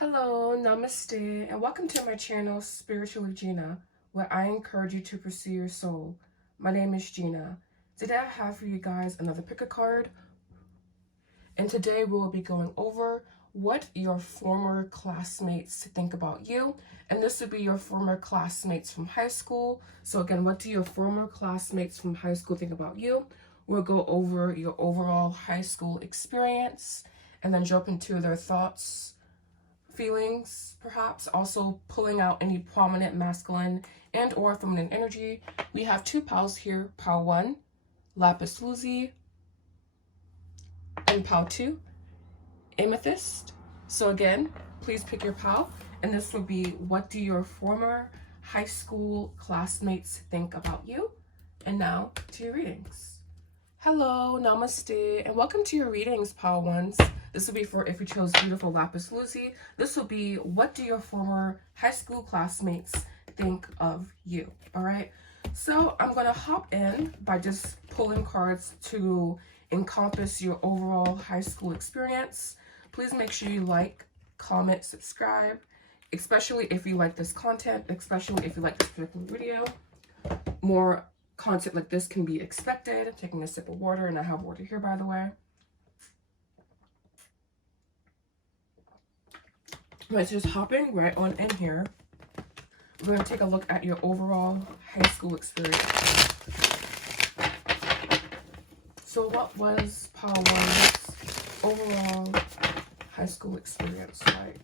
Hello, Namaste, and welcome to my channel, Spiritually Gina, where I encourage you to pursue your soul. My name is Gina. Today I have for you guys another pick a card, and today we will be going over what your former classmates think about you, and this would be your former classmates from high school. So again, what do your former classmates from high school think about you? We'll go over your overall high school experience, and then jump into their thoughts, feelings, perhaps also pulling out any prominent masculine and or feminine energy. We have two piles here, pile 1, lapis lazuli, and pile 2, amethyst. So again, please pick your pile, and this will be what do your former high school classmates think about you. And now to your readings. Hello, namaste, and welcome to your readings, pile 1s. This will be for if you chose beautiful lapis lazuli. This will be what do your former high school classmates think of you. All right. So I'm going to hop in by just pulling cards to encompass your overall high school experience. Please make sure you like, comment, subscribe, especially if you like this content, especially if you like this particular video. More content like this can be expected. I'm taking a sip of water, and I have water here, by the way. Right, so just hopping right on in here, we're going to take a look at your overall high school experience. So what was pile 1's overall high school experience like?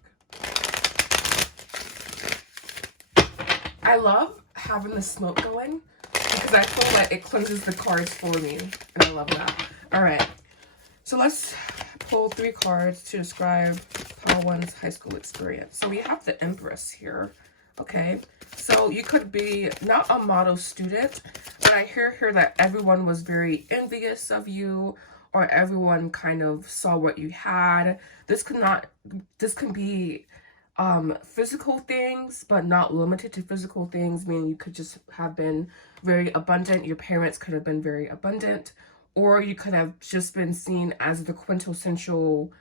I love having the smoke going because I feel like it cleanses the cards for me, and I love that. All right, so let's pull 3 cards to describe pile 1's high school experience. So we have the Empress here. Okay, so you could be not a model student, but I hear here that everyone was very envious of you, or everyone kind of saw what you had. This can be physical things, but not limited to physical things, meaning you could just have been very abundant. Your parents could have been very abundant, or you could have just been seen as the quintessential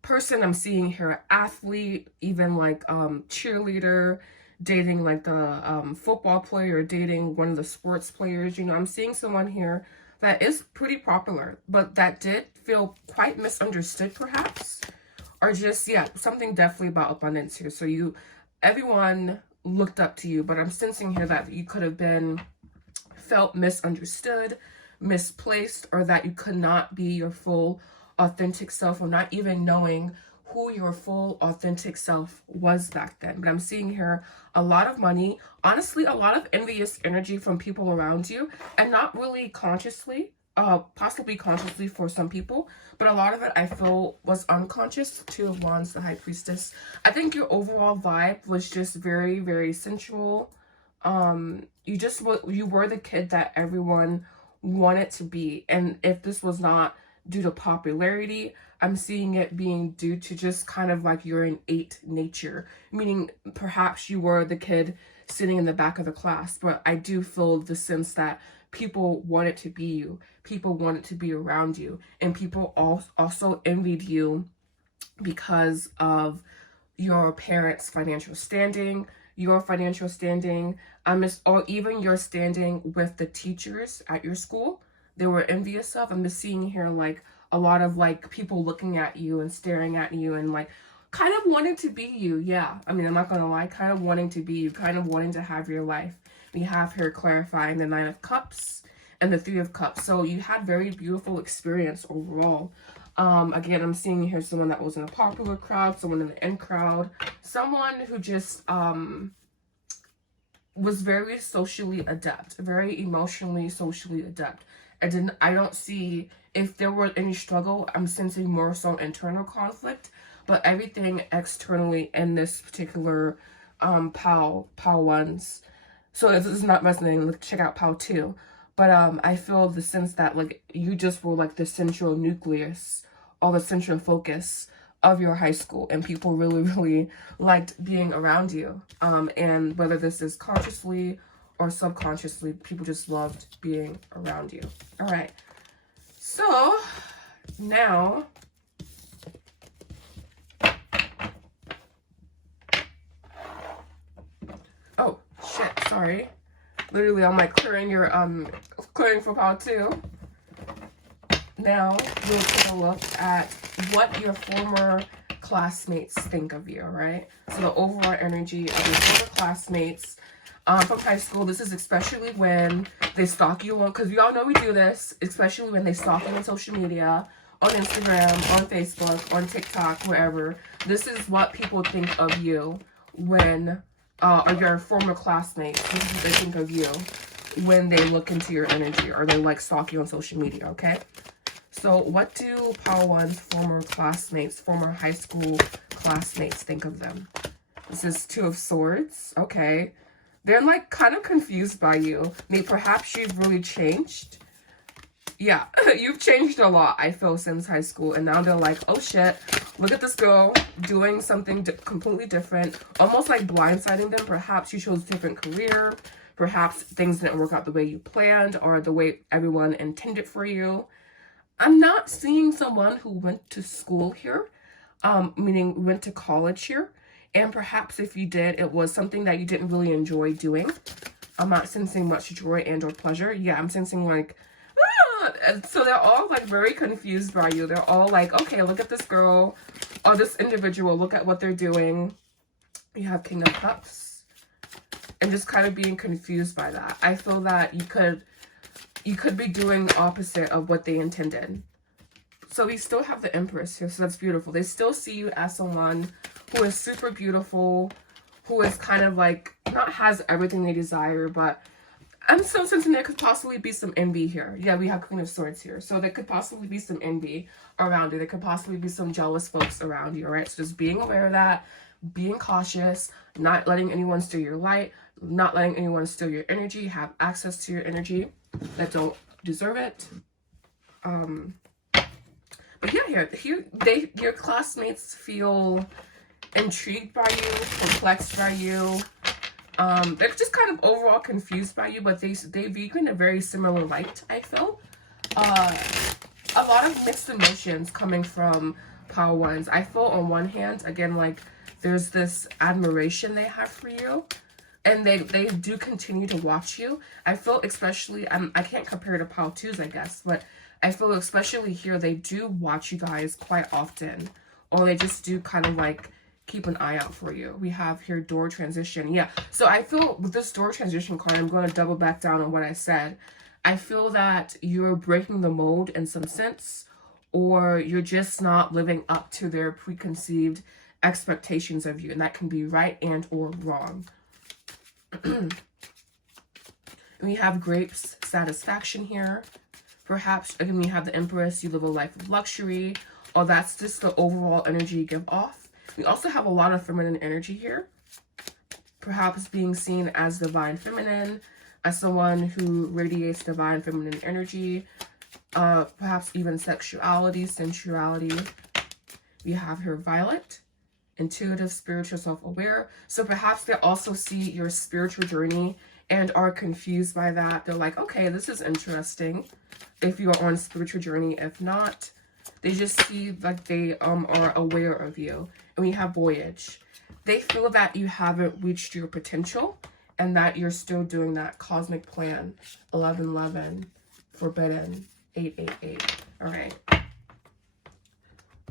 person. I'm seeing here, athlete, even like cheerleader, dating like the football player, dating one of the sports players. You know, I'm seeing someone here that is pretty popular, but that did feel quite misunderstood perhaps, or just, yeah, something definitely about abundance here. So everyone looked up to you, but I'm sensing here that you could have felt misunderstood, misplaced, or that you could not be your full authentic self, or not even knowing who your full authentic self was back then. But I'm seeing here a lot of money, honestly, a lot of envious energy from people around you, and not really consciously, possibly consciously for some people, but a lot of it I feel was unconscious. 2 of Wands, the High Priestess. I think your overall vibe was just very, very sensual. You were the kid that everyone wanted to be, and if this was not due to popularity, I'm seeing it being due to just kind of like your innate nature, meaning perhaps you were the kid sitting in the back of the class, but I do feel the sense that people wanted to be you, people wanted to be around you, and people also envied you because of your parents' financial standing, your financial standing, or even your standing with the teachers at your school. They were envious of. I'm just seeing here like a lot of like people looking at you and staring at you and like kind of wanting to be you. Yeah, I mean, I'm not gonna lie, kind of wanting to be you, kind of wanting to have your life. We have here clarifying the 9 of Cups and the 3 of Cups. So you had very beautiful experience overall. Again, I'm seeing here someone that was in a popular crowd, someone in the in crowd, someone who just was very socially adept, very emotionally, socially adept. I don't see, if there were any struggle, I'm sensing more so internal conflict, but everything externally in this particular pile 1's. So if this is not resonating, let's check out pile 2. But I feel the sense that like you just were like the central nucleus, or the central focus of your high school, and people really, really liked being around you. And whether this is consciously or subconsciously, people just loved being around you. All right, so now Sorry. Literally, I'm like clearing for pile 2. Now, we'll take a look at what your former classmates think of you, right? So the overall energy of your former classmates from high school. This is especially when they stalk you on, because we all know we do this, especially when they stalk you on social media, on Instagram, on Facebook, on TikTok, wherever. This is what people think of you when, or your former classmates, this is what they think of you when they look into your energy or they like stalk you on social media, okay? So what do Power One's former classmates, former high school classmates think of them? This is 2 of Swords, okay. They're like kind of confused by you. Maybe perhaps you've really changed. Yeah, you've changed a lot, I feel, since high school. And now they're like, oh shit, look at this girl doing something completely different. Almost like blindsiding them. Perhaps you chose a different career. Perhaps things didn't work out the way you planned or the way everyone intended for you. I'm not seeing someone who went to school here, meaning went to college here. And perhaps if you did, it was something that you didn't really enjoy doing. I'm not sensing much joy and or pleasure. Yeah, I'm sensing like, and so they're all like very confused by you. They're all like, okay, look at this girl or this individual. Look at what they're doing. You have King of Cups. And just kind of being confused by that. I feel that you could be doing the opposite of what they intended. So we still have the Empress here, so that's beautiful. They still see you as someone who is super beautiful, who is kind of like, not has everything they desire, but I'm still sensing there could possibly be some envy here. Yeah, we have Queen of Swords here. So there could possibly be some envy around you. There could possibly be some jealous folks around you, all right? So just being aware of that, being cautious, not letting anyone steal your light, not letting anyone steal your energy, have access to your energy that don't deserve it. But yeah, your classmates feel intrigued by you, perplexed by you. They're just kind of overall confused by you, but they view you in a very similar light, I feel. A lot of mixed emotions coming from Power Ones. I feel on one hand, again, like there's this admiration they have for you. And they do continue to watch you. I feel especially, I can't compare it to Power 2s, I guess, but I feel especially here, they do watch you guys quite often. Or they just do kind of like keep an eye out for you. We have here door transition. Yeah, so I feel with this door transition card, I'm going to double back down on what I said. I feel that you're breaking the mold in some sense, or you're just not living up to their preconceived expectations of you. And that can be right and or wrong. We have Grapes, satisfaction here. Perhaps, again, we have the Empress, you live a life of luxury. Or that's just the overall energy you give off. We also have a lot of feminine energy here. Perhaps being seen as divine feminine, as someone who radiates divine feminine energy. Perhaps even sexuality, sensuality. We have here Violet, intuitive, spiritual, self-aware. So perhaps they also see your spiritual journey and are confused by that. They're like, okay, this is interesting if you are on a spiritual journey. If not, they just see like they are aware of you. And we have Voyage. They feel that you haven't reached your potential and that you're still doing that cosmic plan. 1111, forbidden, 888. All right.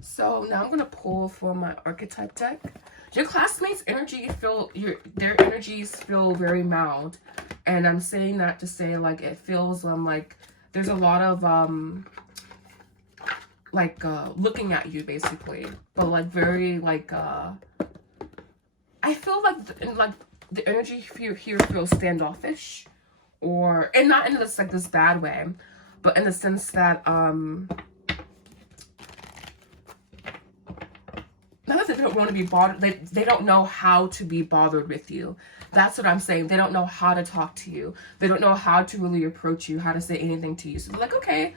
So now I'm going to pull for my archetype deck. Your classmates' energy their energies feel very mild. And I'm saying that to say like it feels like there's a lot of looking at you basically. But like very like I feel like the energy here feels standoffish, and not in this like this bad way, but in the sense that not that they don't want to be bothered, they don't know how to be bothered with you. That's what I'm saying. They don't know how to talk to you. They don't know how to really approach you, how to say anything to you. So they're like, okay,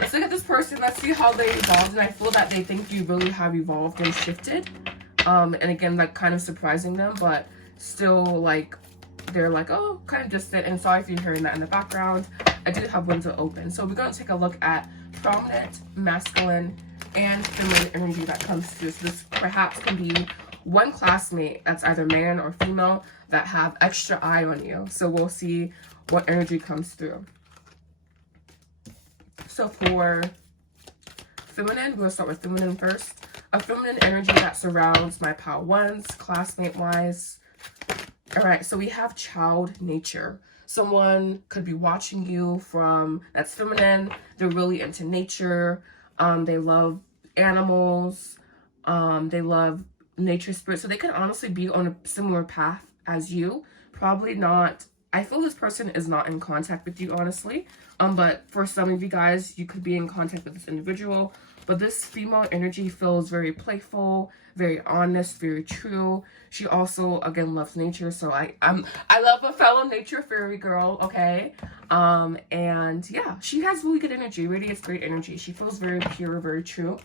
let's look at this person. Let's see how they evolved. And I feel that they think you really have evolved and shifted. And again, like kind of surprising them, but still like, they're like, oh, kind of distant. And sorry if you're hearing that in the background. I do have window open. So we're going to take a look at prominent, masculine, and feminine energy that comes through. So this perhaps can be one classmate that's either man or female that have extra eye on you. So we'll see what energy comes through. So for feminine, we'll start with feminine first. A feminine energy that surrounds my pile ones, classmate-wise. All right, so we have child nature. Someone could be watching you from, that's feminine. They're really into nature. They love animals. They love nature spirit. So they could honestly be on a similar path as you. Probably not. I feel this person is not in contact with you, honestly. But for some of you guys, you could be in contact with this individual. But this female energy feels very playful, very honest, very true. She also, again, loves nature. So I love a fellow nature fairy girl, okay? And yeah, she has really good energy, radiates great energy. She feels very pure, very true.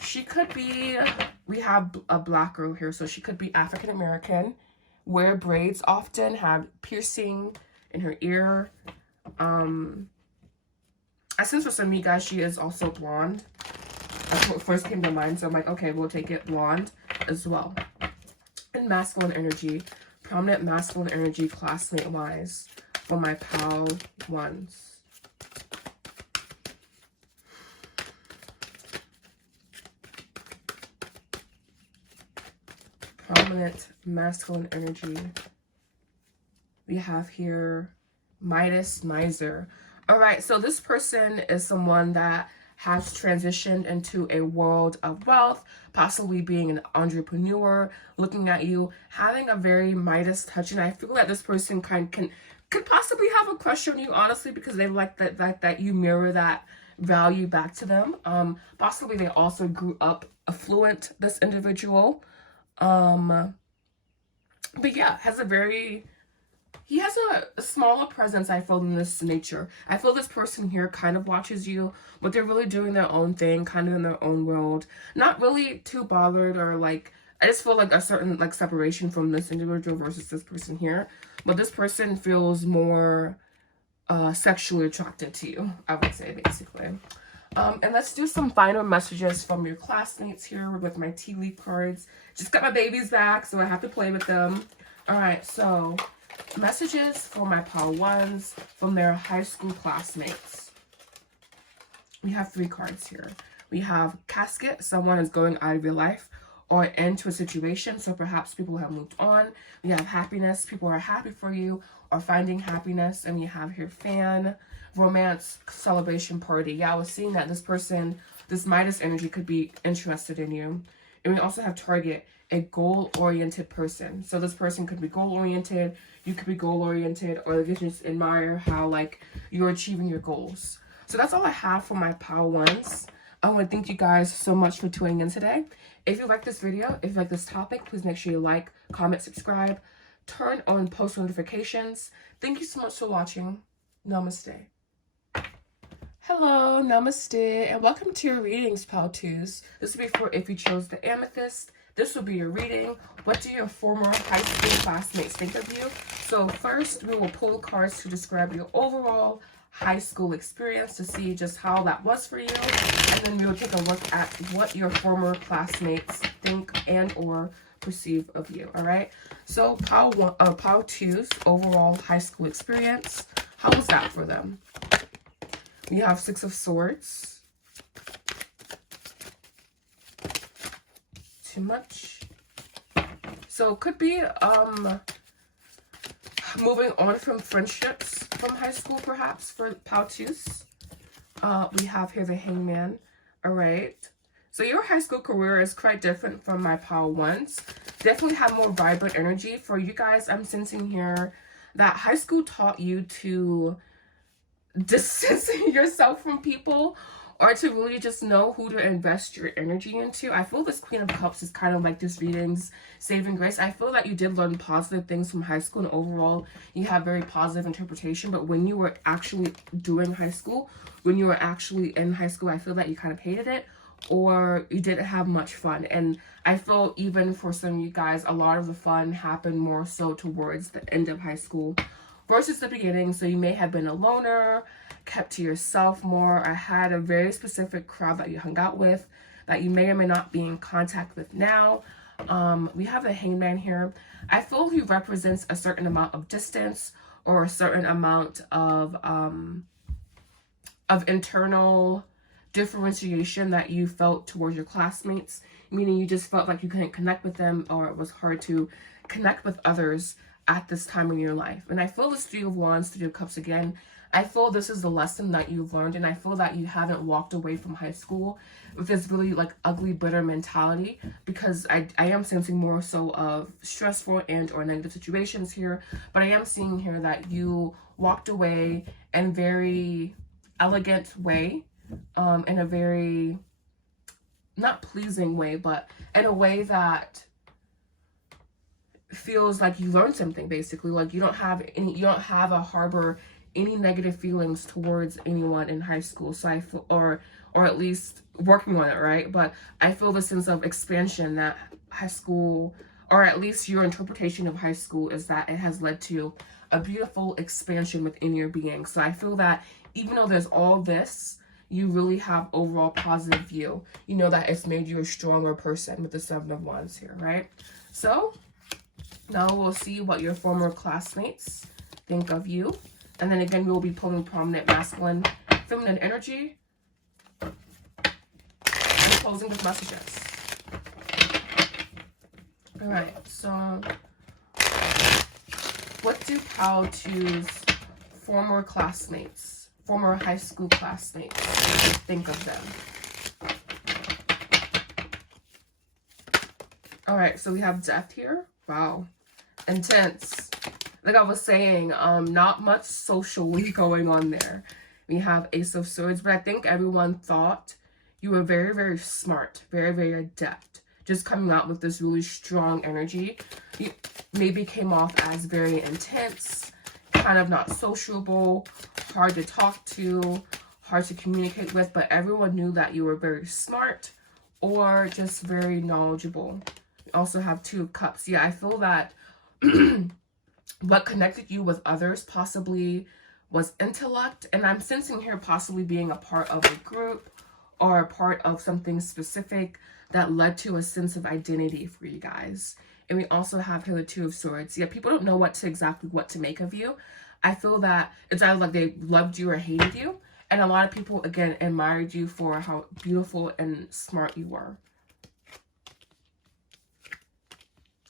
She could be, we have a black girl here, so she could be African American, wear braids often, have piercing in her ear. I sense for some of you guys, she is also blonde. That's what first came to mind, so I'm like, okay, we'll take it blonde as well. And masculine energy, prominent masculine energy, classmate-wise, for my pal ones. Prominent masculine energy. We have here Midas, miser. All right, so this person is someone that has transitioned into a world of wealth, possibly being an entrepreneur, looking at you, having a very Midas touch. And I feel that this person could possibly have a crush on you, honestly, because they like that you mirror that value back to them. Possibly they also grew up affluent, this individual. But yeah, he has a smaller presence, I feel, in this nature. I feel this person here kind of watches you, but they're really doing their own thing, kind of in their own world. Not really too bothered, or like, I just feel like a certain like separation from this individual versus this person here. But this person feels more sexually attracted to you, I would say, basically. And let's do some final messages from your classmates here with my tea leaf cards. Just got my babies back, so I have to play with them. All right, so messages for my pal ones from their high school classmates. We have 3 cards here. We have casket, someone is going out of your life or into a situation, so perhaps people have moved on. We have happiness, people are happy for you or finding happiness. And we have here fan, romance, celebration, party. Yeah, I was seeing that this person, this Midas energy, could be interested in you. And we also have target, a goal-oriented person. So this person could be goal-oriented, you could be goal-oriented, or they just admire how like you're achieving your goals. So that's all I have for my pal ones. I want to thank you guys so much for tuning in today. If you like this video, if you like this topic, please make sure you like, comment, subscribe, turn on post notifications. Thank you so much for watching. Namaste. Hello, namaste, and welcome to your readings, pal twos. This will be for if you chose the amethyst. This will be your reading. What do your former high school classmates think of you? So first, we will pull cards to describe your overall high school experience to see just how that was for you. And then we will take a look at what your former classmates think and or perceive of you, all right? So pile twos, overall high school experience. How was that for them? We have 6 of Swords. Too much. So it could be moving on from friendships from high school, perhaps, for pal twos. We have here the Hangman. All right. So your high school career is quite different from my pal ones. Definitely have more vibrant energy. For you guys, I'm sensing here that high school taught you to distance yourself from people, or to really just know who to invest your energy into. I feel this Queen of Cups is kind of like this reading's saving grace. I feel that you did learn positive things from high school, and overall you have very positive interpretation. But when you were actually doing high school, when you were actually in high school, I feel that you kind of hated it, or you didn't have much fun. And I feel even for some of you guys, a lot of the fun happened more so towards the end of high school versus the beginning. So you may have been a loner, kept to yourself more, or had a very specific crowd that you hung out with. that you may or may not be in contact with now. We have the Hangman here. I feel he represents a certain amount of distance or a certain amount of internal differentiation that you felt towards your classmates, meaning you just felt like you couldn't connect with them, or it was hard to connect with others at this time in your life. And I feel this Three of Wands, Three of Cups again. I feel this is the lesson that you've learned, and I feel that you haven't walked away from high school with this really like ugly, bitter mentality, because I am sensing more so of stressful and or negative situations here, but I am seeing here that you walked away in a very elegant way, in a very not pleasing way, but in a way that feels like you learned something, basically. Like you don't have a harbor any negative feelings towards anyone in high school. So I feel, or at least working on it, right? But I feel the sense of expansion that high school, or at least your interpretation of high school, is that it has led to a beautiful expansion within your being. So I feel that even though there's all this, you really have overall positive view. You know that it's made you a stronger person with the Seven of Wands here, right? So now we'll see what your former classmates think of you. And then again, we will be pulling prominent masculine, feminine energy, and closing with messages. All right, so what do Pao-Tu's former classmates, former high school classmates, think of them? All right, so we have Death here. Wow, intense. Like I was saying, not much socially going on there. We have Ace of Swords, but I think everyone thought you were very, very smart, very, very adept. Just coming out with this really strong energy. You maybe came off as very intense, kind of not sociable, hard to talk to, hard to communicate with, but everyone knew that you were very smart or just very knowledgeable. We also have Two of Cups. Yeah, I feel that what connected you with others possibly was intellect, and I'm sensing here possibly being a part of a group or a part of something specific that led to a sense of identity for you guys. And we also have here the Two of Swords. Yeah, people don't know what to make of you. I feel that it's either like they loved you or hated you, and a lot of people again admired you for how beautiful and smart you were.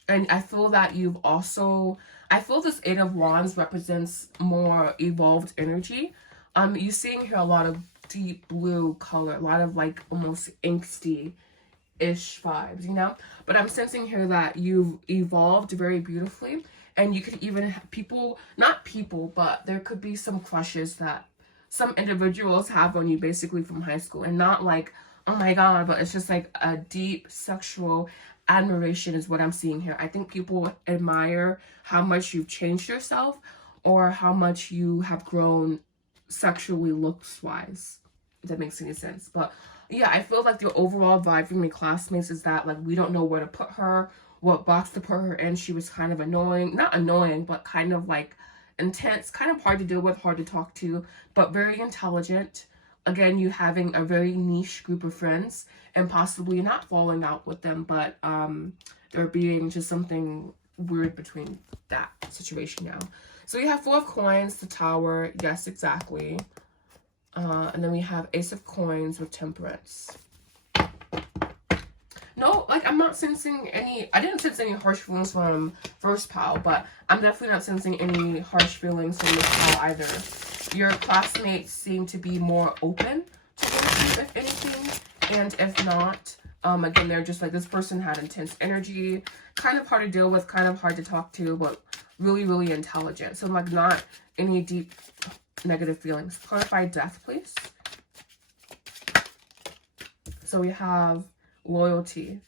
And I feel that you've also, I feel this Eight of Wands represents more evolved energy. You're seeing here a lot of deep blue color, a lot of like almost angsty-ish vibes, you know? But I'm sensing here that you've evolved very beautifully, and you could even have people, not people, but there could be some crushes that some individuals have on you basically from high school, and not like, oh my god, but it's just like a deep sexual admiration is what I'm seeing here. I think people admire how much you've changed yourself or how much you have grown sexually looks-wise, if that makes any sense. But yeah, I feel like the overall vibe from your classmates is that like we don't know where to put her, what box to put her in. She was kind of annoying, not annoying, but kind of like intense, kind of hard to deal with, hard to talk to, but very intelligent. Again, you having a very niche group of friends and possibly not falling out with them, but there being just something weird between that situation now. So we have Four of Coins, the Tower. Yes, exactly. And then we have Ace of Coins with Temperance. No, like I'm not sensing any, I didn't sense any harsh feelings from first pal, but I'm definitely not sensing any harsh feelings from this pal either. Your classmates seem to be more open towards you, if anything. And if not, again, they're just like, this person had intense energy, kind of hard to deal with, kind of hard to talk to, but really, really intelligent. So like not any deep negative feelings. Clarify Death, please. So we have loyalty.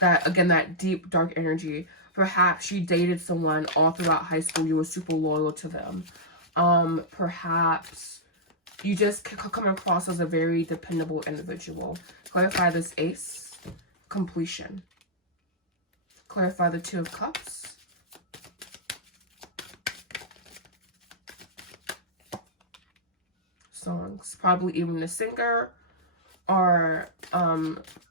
That, again, that deep, dark energy. Perhaps you dated someone all throughout high school. You were super loyal to them. Perhaps you just come across as a very dependable individual. Clarify this Ace. Completion. Clarify the Two of Cups. Songs. Probably even the singer or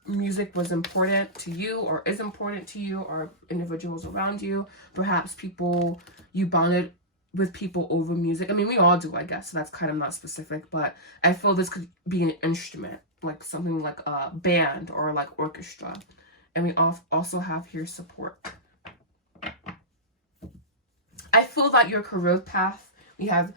music was important to you or is important to you, or individuals around you. Perhaps people, you bonded with people over music. I mean, we all do, I guess, so that's kind of not specific, but I feel this could be an instrument, like something like a band or like orchestra. And we also have here support. I feel that your career path, we have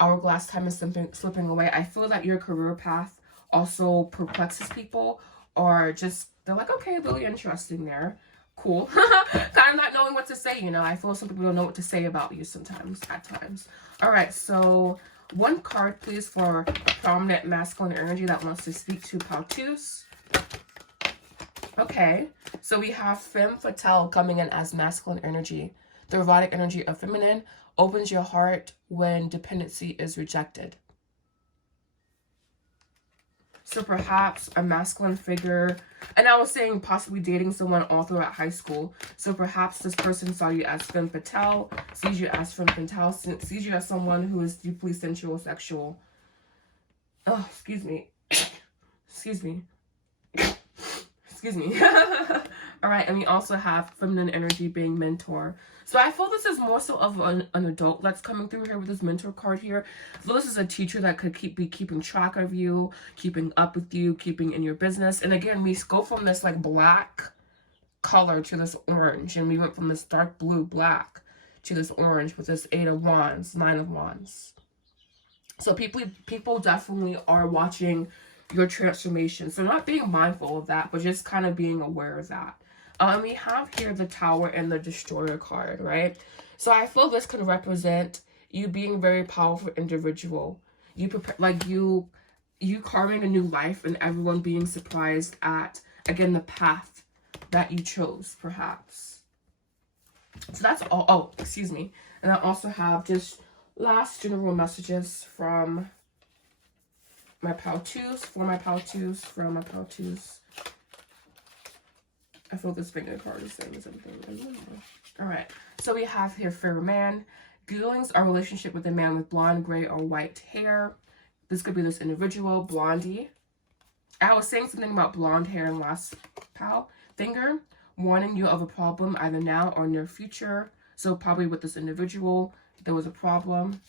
hourglass, time is slipping away. I feel that your career path also perplexes people, or just, they're like, okay, really interesting there. Cool. Kind of not knowing what to say, you know. I feel some people don't know what to say about you sometimes, at times. All right, so one card, please, for prominent masculine energy that wants to speak to Pautus. Okay, so we have femme fatale coming in as masculine energy. The erotic energy of feminine opens your heart when dependency is rejected. So perhaps a masculine figure, and I was saying possibly dating someone all throughout high school. So perhaps this person saw you as femme fatale, sees you as femme fatale, sees you as someone who is deeply sensual, sexual. Oh, excuse me. Excuse me. Excuse me. All right, and we also have feminine energy being mentor. So I feel this is more so of an adult that's coming through here with this mentor card here. I feel this is a teacher that could be keeping track of you, keeping up with you, keeping in your business. And again, we go from this like black color to this orange, and we went from this dark blue black to this orange with this 8 of Wands, 9 of Wands. So people definitely are watching your transformation. So not being mindful of that, but just kind of being aware of that. And we have here the Tower and the Destroyer card, right? So I feel this could represent you being a very powerful individual. You prepare, like you carving a new life, and everyone being surprised at, again, the path that you chose, perhaps. So that's all. Oh, excuse me. And I also have just last general messages from my Pautus, for my Pautus, from my Pautus. I feel this finger card is saying something. All right. So we have here fair man. Dealings our relationship with a man with blonde, gray, or white hair. This could be this individual, blondie. I was saying something about blonde hair in last finger. Warning you of a problem either now or near future. So probably with this individual, there was a problem.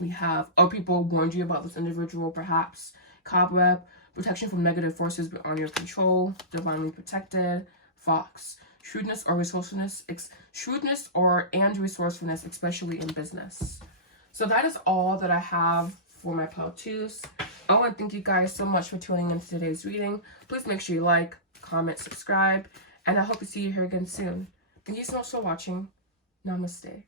We have, or people warned you about this individual, perhaps. Cobweb, protection from negative forces beyond your control. Divinely protected. Fox, shrewdness or resourcefulness, and resourcefulness, especially in business. So that is all that I have for my Pautus. I want to thank you guys so much for tuning in to today's reading. Please make sure you like, comment, subscribe, and I hope to see you here again soon. Thank you so much for watching. Namaste.